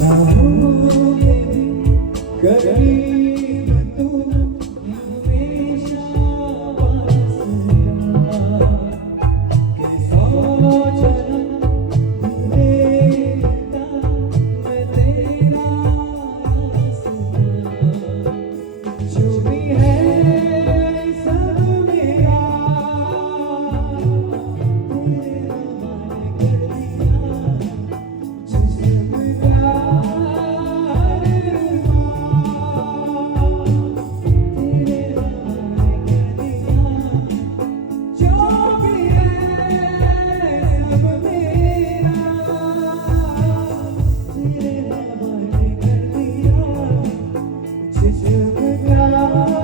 ना होगे करीब तू हमेशा पास रहा के सौ जन्म देखता मैं तेरा रास्ता जो भी है सब मेरा तेरे हवाले कर दिया जिस्म का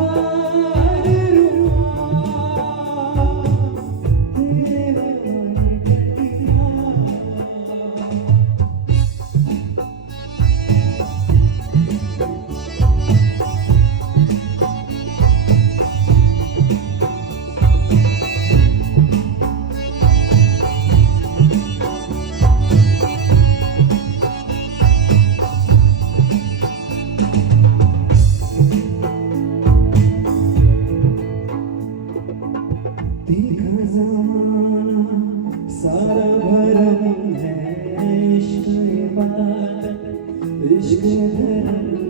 देखा ज़माना सारा भरम है इश्क़ इबादत इश्क़ धर्म